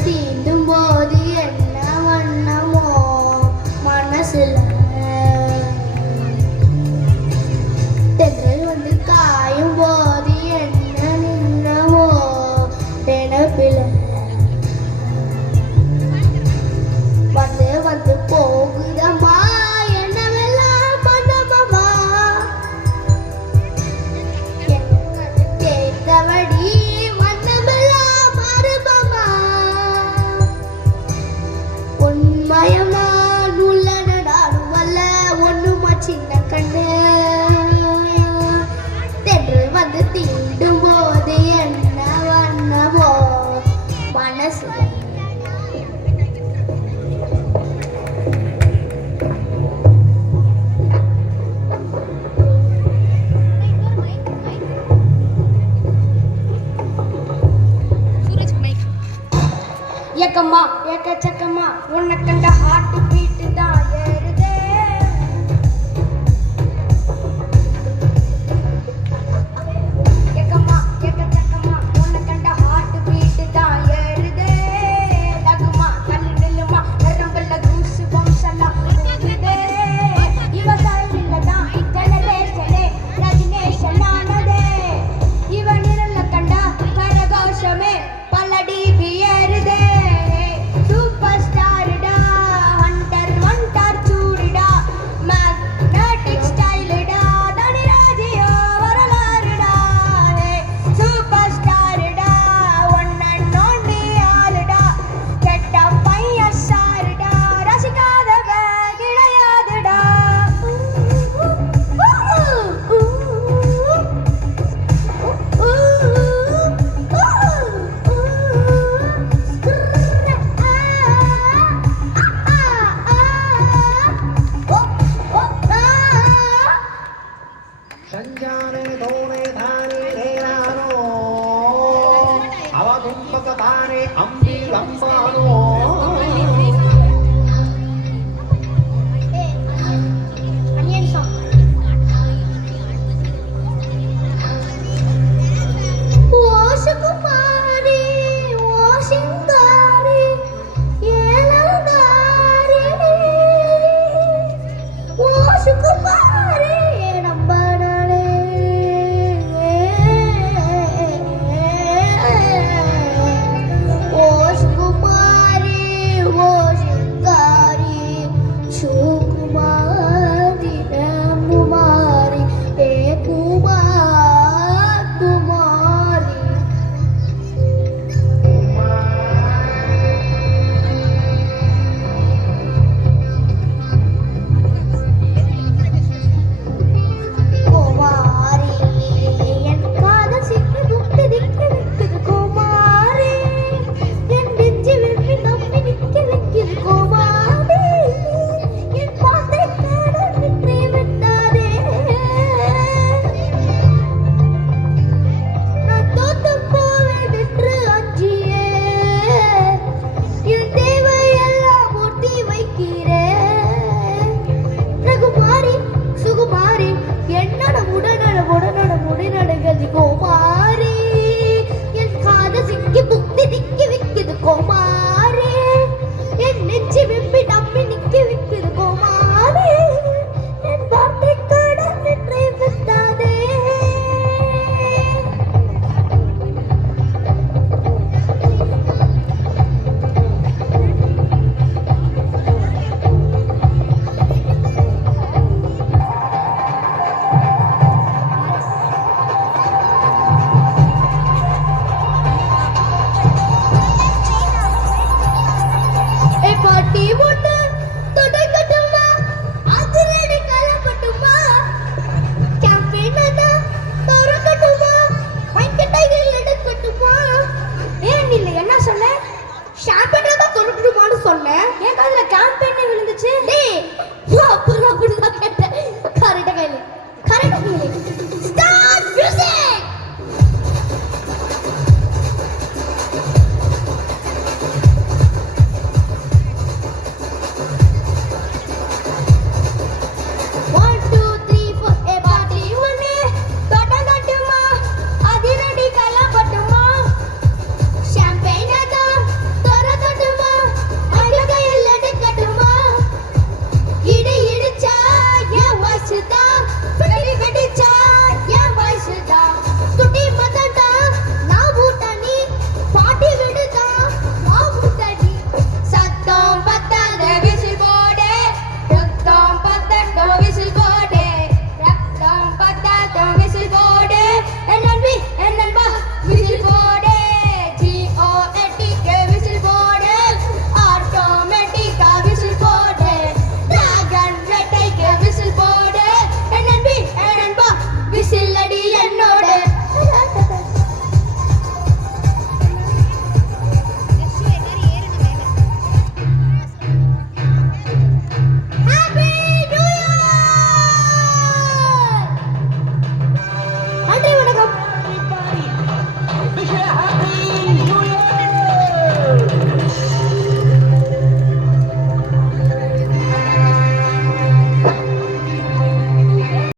தீண்டும் போது என்ன வண்ணமோ மனசுல தென்றல் வந்து காயும் போது என்ன நின்னமோ நினப்பில வந்து வந்து போகுதம்மா என்னவெல்லாம் பண்ணமம்மா கேட்டபடி மயமான் உள்ள நடாடும் வல்ல ஒண்ணுமா சின்ன கண்ணு தென்றல் வந்து தீண்டும் போது என்ன வண்ணமோ மனசு ஏக்கம்மா ஏக்கச்சக்கம்மா உன்னை கண்ட ஹார்ட் பீட்டு தான் ஏறுதே ஏக்கம்மா ஏக்கச்சக்கம்மா உன்னை கண்ட ஹார்ட் பீட்டு தான் ஏறுதே லகுமா கண்ணு நில்லுமா நரம்புல கூசு வம்செல்லாம் போகுதே இவ சைடுல தான் ஜெனரேஷனே ரஜினேஷன் ஆனதே இவ நிரல்ல கண்டா கரகோஷமே பல டிபி ஏறுதே ಸಂಜಾನೆ ದೋಣೆ ಧಾನೆ ನೇರಾನೋ ಅವಗುಂಪಕ ತಾನೆ ಅಂಬಿ ಲಂಬಾನೋ